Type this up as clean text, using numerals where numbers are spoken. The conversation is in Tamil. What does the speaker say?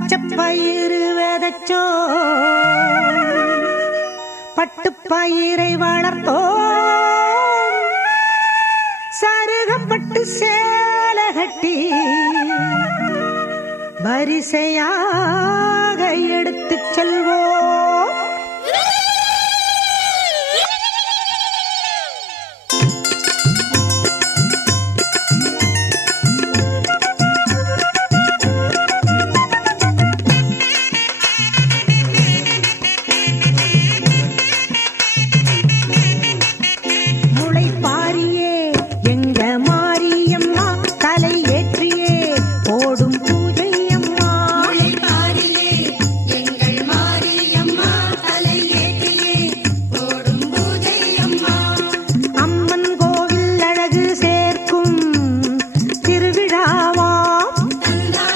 பச்சை பயிறு விதைச்சோ, பட்டு பயிரை வளர்த்தோ, சருகப்பட்டு சேலை கட்டி வரிசையாக எடுத்து செல்வோம்.